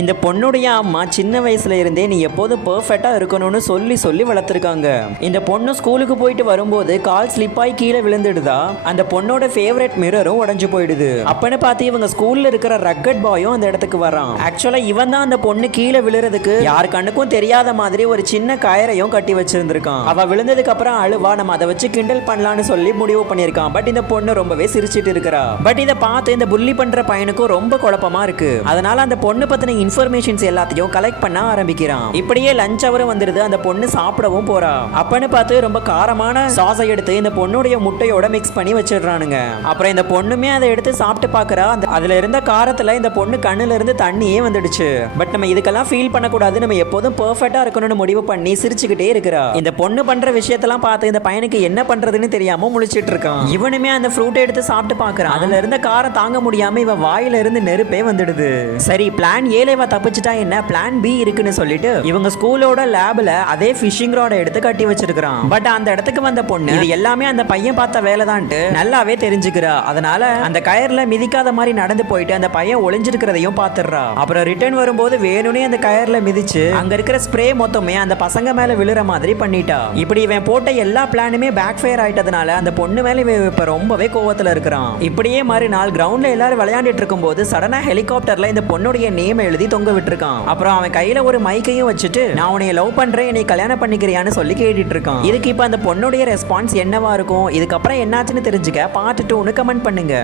இந்த பொண்ணுடைய அம்மா சின்ன வயசுல இருந்தே நீ எப்போதும் பெர்ஃபெக்ட்டா இருக்கணும்னு சொல்லி சொல்லி வளர்த்துருக்காங்க. இந்த பொண்ணு ஸ்கூலுக்கு போயிட்டு வரும்போது கால் ஸ்லிப்பாய் கீழே விழுந்துடுதா. அந்த பொண்ணோட ஃபேவரட் மிரரும் உடைஞ்சு போயிடுது. அப்பன்னு பார்த்து இவங்க ஸ்கூல்ல இருக்கிற ரக்கட் பாயும் அந்த இடத்துக்கு வரான். ஆக்சுவலா இவன் தான் அந்த பொண்ணு கீழே விழுறதுக்கு யார் கண்ணுக்கும் தெரியாத மாதிரி ஒரு சின்ன கயரையும் கட்டி வச்சிருந்திருக்கான். அவ விழுந்ததுக்கு அப்புறம் அழுவா, நம்ம அதை வச்சு கிண்டல் பண்ணலாம்னு சொல்லி முடிவு பண்ணிருக்கான். பட் இந்த பொண்ணு ரொம்பவே சிரிச்சிட்டு இருக்கிறா. பட் இதை பார்த்து இந்த புள்ளி பண்ற பையனுக்கும் ரொம்ப குழப்பமா இருக்கு. அதனால அந்த பொண்ணு பத்தின இன்ஃபர்மேஷன்ஸ் எல்லாத்தையும் கலெக்ட் பண்ண ஆரம்பிக்கிறான். இப்படியே லஞ்ச் அவர் வந்துருது. அந்த பொண்ணு சாப்பிடவும் போறா. அப்பன்னு பார்த்து ரொம்ப காரமான சாஸை எடுத்து இந்த பொண்ணுடைய முட்டையோட மிக்ஸ் பண்ணி வச்சிடுறானுங்க. அப்புறம் இந்த பொண்ணுமே அதை எடுத்து சாப்பிட்டு பாக்குறா. அதுல இருந்த காரத்துல இந்த பொண்ணு கண்ணுல இருந்து தண்ணியே வந்துடுச்சு. பட் நம்ம இதுக்கெல்லாம் ஃபீல் பண்ணக்கூடாது, நம்ம எப்போதும் பெர்ஃபெக்ட்டா இருக்கணும்னு முடிவு பண்ணி சிரிச்சுக்கிட்டே இருக்கிறா. இந்த பொண்ணு பண்ற விஷயத்தெல்லாம் பார்த்து இந்த பையனுக்கு என்ன பண்றதுன்னு தெரியாம முழிச்சிட்டு இருக்கான். இவனுமே அந்த ஃப்ரூட்டை எடுத்து சாப்பிட்டு பாக்குறான். அதுல இருந்த காரம் தாங்க முடியாம இவன் வாயில இருந்து நெருப்பே வந்துடுது. சரி, பிளான் ஏலேவா தப்பிச்சுட்டா என்ன, பிளான் பி இருக்குன்னு சொல்லிட்டு இவங்க ஸ்கூலோட லேப்ல அதே ஃபிஷிங் ராட எடுத்து கட்டி வச்சிருக்கான். பட் அந்த இடத்துக்கு வந்த பொண்ணு இது எல்லாமே அந்த பையன் பார்த்த வேலைதான்ட்டு நல்லாவே தெரிஞ்சுக்கிறா. அதனால அந்த கயர்ல மிதிக்காத மாதிரி நடந்து போயிட்டு அந்த பையன் ஒளிஞ்சிருக்கிறதையும் பாத்துறா. அப்புறம் ரிட்டர்ன் வரும்போது வேணும்னே அந்த கயர்ல மிதிச்சு அங்க இருக்கிற ஸ்ப்ரே மொத்தமே அந்த பசங்க மேல விழுற மாதிரி பண்ணிட்டா. இப்படி இவன் போட்ட எல்லா பிளானுமே பேக் ஃபயர் ஆயிட்டதுனால அந்த பொண்ணு மேல இப்ப ரொம்பவே கோவத்துல இருக்கிறான். இப்படியே மறுநாள் கிரவுண்ட்ல எல்லாரும் விளையாண்டுட்டு இருக்கும்போது சடனா ஹெலிகாப்டர்ல இந்த பொண்ணுடைய நேம் எழுதி தொங்க விட்டுருக்கான். அப்புறம் அவன் கையில ஒரு மைக்கையும் வச்சுட்டு நான் உன்னை லவ் பண்றேன், என்னை கல்யாணம் பண்ணிக்கிறியான்னு சொல்லி கேட்டுட்டு இருக்கான். இதுக்கு இப்ப அந்த பொண்ணுடைய ரெஸ்பான்ஸ் என்னவா இருக்கும், இதுக்கப்புறம் என்னாச்சுன்னு தெரிஞ்சுக்க பார்ட் 2 கமெண்ட் பண்ணுங்க.